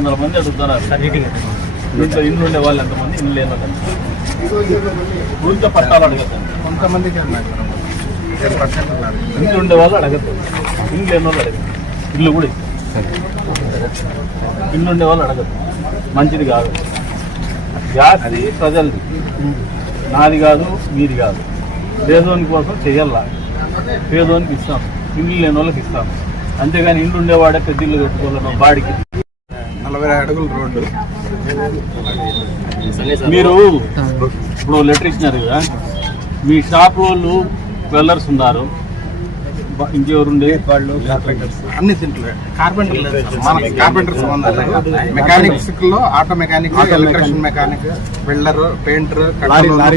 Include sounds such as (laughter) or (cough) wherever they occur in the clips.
వందల మంది అడుగుతున్నారు ఇంట్లో ఇల్లు ఉండే వాళ్ళు ఎంతమంది? ఇల్లు లేని వాళ్ళు పట్టాలు అడగద్దు కొంతమందికి అన్నారు ఇల్లు ఉండే వాళ్ళు అడగద్దు. ఇల్లు లేని వాళ్ళు అడగదు ఇల్లు కూడా ఇల్లు ఉండే వాళ్ళు అడగద్దు. మంచిది కాదు. గ్యాస్ అది ప్రజలది. నాది కాదు మీది కాదు. పేదోని కోసం చేయాలా? పేదోనికి ఇస్తాం. ఇల్లు లేని వాళ్ళకి ఇస్తాం. అంతేగాని ఇల్లు ఉండేవాడే పెద్ద ఇల్లు కట్టుకోవాలన్న బాడికి నలభై అడుగుల రోడ్డు. మీరు ఇప్పుడు లెటర్ ఇచ్చినారు కదా మీ షాప్ వాళ్ళు వెల్లర్స్ ఉన్నారు. ఇంకెవరుండే? వాళ్ళు అన్ని దీంట్లో కార్పెంటర్ మనకి కార్పెంటర్ సంబంధం లేదు మెకానిక్స్లో auto mechanic electrician mechanic welder painter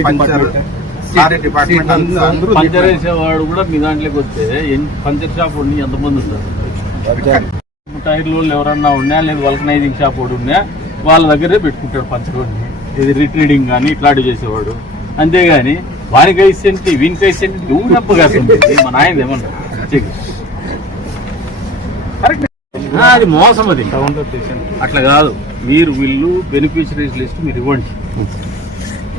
puncture lorry department అందరూ పంచర్ వేసేవాడు కూడా మీ దాంట్లోకి వస్తే పంచర్ షాప్ ఉండి ఎంతమంది ఉంటారు? టైర్లు వాళ్ళు ఎవరన్నా ఉన్నా లేదా వల్కనైజింగ్ షాప్ వాడు ఉన్నా వాళ్ళ దగ్గరే పెట్టుకుంటాడు పంచర్ వాడిని ఇది రిట్రీడింగ్ కానీ ఇట్లాంటివి చేసేవాడు. అంతేగాని వానికి ఐసెంట్ వీనికి ఐసెంట్ నువ్వు నప్పగా చెక్. కరెక్ట్ ఆ, అది మోసం అది. అట్లా కాదు. మీరు వీళ్ళు బెనిఫిషరీస్ లిస్ట్ మీరు ఇవ్వండి.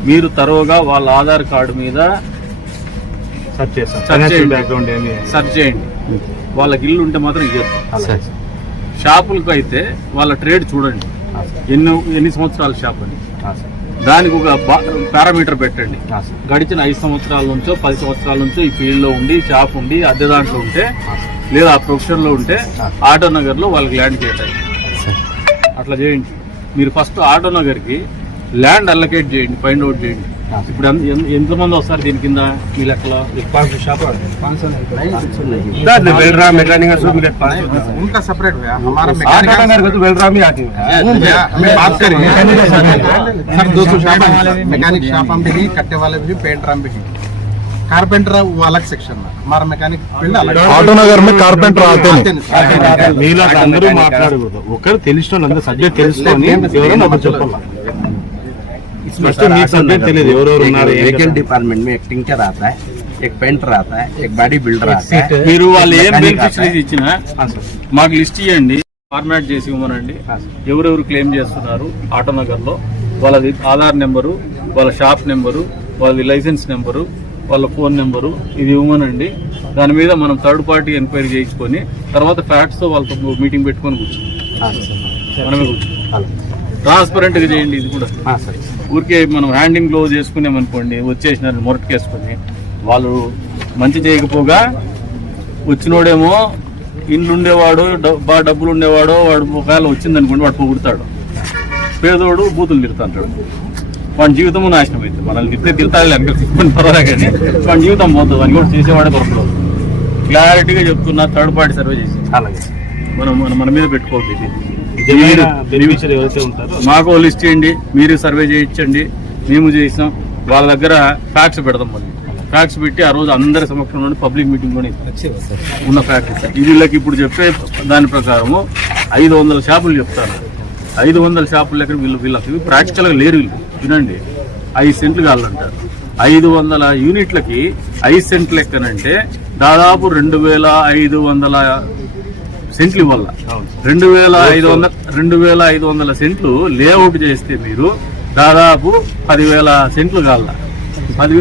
మీరు తరోగా వాళ్ళ ఆధార్ కార్డు మీద సర్చ్ చేయండి. సెర్చ్ చేయండి. వాళ్ళకి ఇల్లు ఉంటే మాత్రం ఇవ్వద్దు షాపులకు అయితే వాళ్ళ ట్రేడ్ చూడండి. ఎన్ని ఎన్ని సంవత్సరాల షాప్ అని దానికి ఒక పారామీటర్ పెట్టండి. గడిచిన ఐదు సంవత్సరాల నుంచో పది సంవత్సరాల నుంచో ఈ ఫీల్డ్లో ఉండి షాప్ ఉండి అద్దె దాంట్లో ఉంటే లేదా ఆ ప్రొఫెషన్లో ఉంటే ఆటో నగర్లో వాళ్ళకి ల్యాండ్ కేటాయి అట్లా చేయండి. మీరు ఫస్ట్ ఆటో నగర్కి ల్యాండ్ అలొకేట్ చేయండి ఫైండ్ అవుట్ చేయండి. ఇప్పుడు ఎంత- ఎంత- ఎంతమంది వస్తారు దీని కింద మీ లెక్కలో వెల్డ్రా మెకానిక్ उनका सेपरेट भैया हमारा आटा नगर मैकेनिक का तो वेल्ड्रा में आती है हूँ भैया हमें बात करिए सर दो सौ शॉप मैकेनिक शॉप हम भी हैं, कट्टे वाले भी हैं, पेंटर हम भी हैं। कारपेंटर वो अलग सेक्शन है हमारा मैकेनिक फील्ड अलग है। ఆటో నగర్ में कारपेंटर आते नहीं आते नहीं। మీలో అందరూ మాట్లాడకూడదు ఒకరు తెలిసిన వాళ్ళు అందరూ సబ్జెక్ట్ తెలుసుకొని ఎవరైనా ఒకరు చెప్పాలి व्हीकल కదా. डिपार्टमेंट में एक टिंकर आता है एक पेंटर आता है एक बॉडी बिल्डर आता है మీరు వాళ్ళు ఏం Mechanic బెనిఫిషరీస్ ఇచ్చినా ఆ, సార్. మాకు లిస్ట్ ఇవ్వండి ఫార్మాట్ చేసి ఇవ్వమనండి ఎవరెవరు క్లెయిమ్ చేస్తున్నారు ఆటో నగర్ లో వాళ్ళది ఆధార్ నెంబరు వాళ్ళ షాప్ నెంబరు వాళ్ళది లైసెన్స్ నెంబరు వాళ్ళ ఫోన్ నెంబరు ఇది ఇవ్వమనండి దాని మీద మనం థర్డ్ పార్టీ ఎంక్వైరీ చేయించుకొని తర్వాత ఫ్యాక్ట్స్ తో వాళ్ళతో మీటింగ్ పెట్టుకొని కూర్చోం ఆ, సార్. మనమే కూర్చోం అలా. ట్రాన్స్పరెంట్గా చేయండి ఇది కూడా. ఊరికే మనం హ్యాండింగ్ క్లోజ్ చేసుకున్నామనుకోండి వచ్చేసినారు మొరటికేసుకొని వాళ్ళు మంచి చేయకపోగా వచ్చినోడేమో ఇండ్లు ఉండేవాడు బాగా డబ్బులు ఉండేవాడో వాడు ఒకవేళ వచ్చిందనుకోండి వాడు పొగుడతాడు. పేదోడు బూతులు తిడతాంటాడు. వాడి జీవితము నాశనం అవుతుంది మనల్ని తిట్టే తిడతాడు అనుకోండి పర్వాలే కానీ వాడి జీవితం పోతుంది. వాడిని కూడా చేసేవాడే దొరకదు క్లారిటీగా చెప్తున్నా థర్డ్ పార్టీ సర్వే చేసి అలాగే. మనం మన మన మీద పెట్టుకోవద్దు ఇది. మాకు లిస్ట్ ఇవ్వండి మీరు సర్వే చేయించండి మేము చేసాం వాళ్ళ దగ్గర ఫ్యాక్స్ పెడదాం మళ్ళీ. ఫ్యాక్స్ పెట్టి ఆ రోజు అందరి సమక్షంలో పబ్లిక్ మీటింగ్ కూడా ఉన్న ఫ్యాక్ట్స్ వీళ్ళకి ఇప్పుడు చెప్పే దాని ప్రకారము ఐదు వందల షాపులు చెప్తారు. ఐదు వందల షాపుల లెక్క వీళ్ళు వీళ్ళకి ప్రాక్టికల్గా లేరు వీళ్ళు. వినండి. ఐదు సెంట్లు కావాలంటారు. ఐదు వందల యూనిట్లకి ఐదు సెంట్లు లెక్కనంటే దాదాపు రెండు వేల ఐదు వందల సెంట్లు ఇవ్వాల. రెండు వేల ఐదు వందల రెండు వేల ఐదు వందల సెంట్లు లేఅవుట్ చేస్తే మీరు దాదాపు పదివేల సెంట్లు కావాల. పది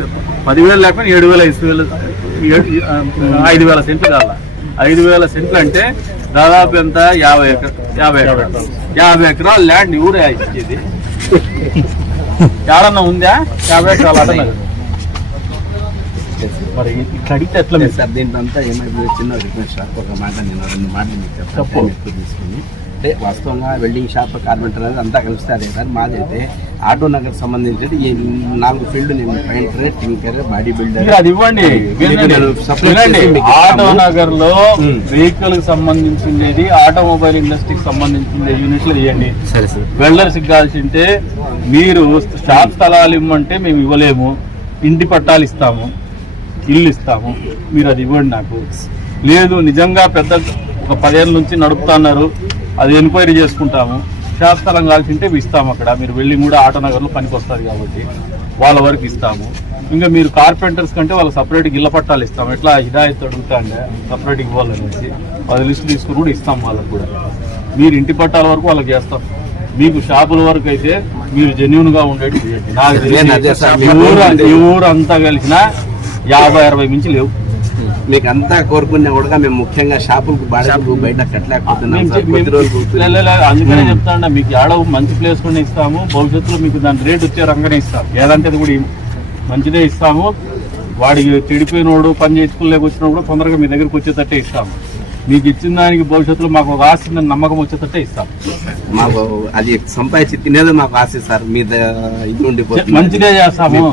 పదివేలు లేకపోతే ఏడు వేల ఐదు వేల ఐదు వేల సెంట్లు కావాల. ఐదు వేల సెంట్లు అంటే దాదాపు ఎంత? యాభై ఎకరా యాభై ఎకరాలు. యాభై ఎకరాల ల్యాండ్ ఊరే ఇచ్చేది? (laughs) ఎవరన్నా ఉందా? యాభై ఎకరాలు మరి ఇట్లా అడిగితే ఎట్లా మీరు? సార్ దీంట్లో ఏమైపోయింది చిన్న రిక్వెస్ట్ సార్ ఒక మాట నేను రెండు మాటలు మీకు చెప్తాను. ఎక్కువ తీసుకుని. అంటే వాస్తవంగా వెల్డింగ్ షాప్ కార్పెంటర్ అనేది అంతా కలిస్తే అదే సార్ మాదైతే ఆటో నగర్ సంబంధించి నాలుగు ఫీల్డ్ నేను పెయింటర్ టింకర్ బాడీ బిల్డర్. అది ఇవ్వండి. ఆటో నగర్లో. వెహికల్కి సంబంధించింది ఆటోమొబైల్ ఇండస్ట్రీకి సంబంధించింది యూనిట్లు ఇవ్వండి. సరే సార్. వెల్డర్స్ ఇవ్వాల్సింటే మీరు షాప్ స్థలాలు ఇమ్మంటే మేము ఇవ్వలేము. ఇంటి పట్టాలు ఇస్తాము. ఇల్లు ఇస్తాము మీరు అది ఇవ్వండి నాకు. లేదు నిజంగా పెద్ద ఒక పదేళ్ళ నుంచి నడుపుతున్నారు. అది ఎంక్వైరీ చేసుకుంటాము. స్థలం కాల్సింటే ఇస్తాము అక్కడ. మీరు వెళ్ళి కూడా ఆటో నగర్లో పనికి వస్తుంది కాబట్టి వాళ్ళ వరకు ఇస్తాము. ఇంకా మీరు కార్పెంటర్స్ కంటే వాళ్ళకి సపరేట్ ఇళ్ళ పట్టాలు ఇస్తాం ఎట్లా హిదాయత్ అడుగుతా అంటే సపరేట్ ఇవ్వాలనేసి పది లిస్టు తీసుకుని కూడా ఇస్తాం వాళ్ళకి కూడా. మీరు ఇంటి పట్టాల వరకు వాళ్ళకి చేస్తాం. మీకు షాపుల వరకు అయితే మీరు జెన్యున్గా ఉండేది నాకు అదే ఈ ఊరు అంతా కలిసిన యాభై అరవై మించి లేవు. మీకు అంతా కోరుకునే కూడా మేము ముఖ్యంగా షాపులకు బాడీలకు బయట కట్టలేకపోతున్నాం అందుకనే చెప్తాండ మీకు ఏడో మంచి ప్లేస్ కూడా ఇస్తాము. భవిష్యత్తులో మీకు దాని రేట్ వచ్చే రంగానే ఇస్తాం ఏదంటే అది కూడా మంచిదే ఇస్తాము. వాడికి చెడిపోయినోడు పని చేసుకోలేక వచ్చినప్పుడు కూడా తొందరగా మీ దగ్గరికి వచ్చేటట్టే ఇస్తాము. మీకు ఇచ్చిన దానికి భవిష్యత్తులో మాకు ఒక ఉందని నమ్మకం వచ్చేటట్టే ఇస్తాం మాకు అది సంపాదించి తినేది మాకు ఆశ సార్. మీద ఇది ఉండిపోతుంది. మంచిదే చేస్తాము.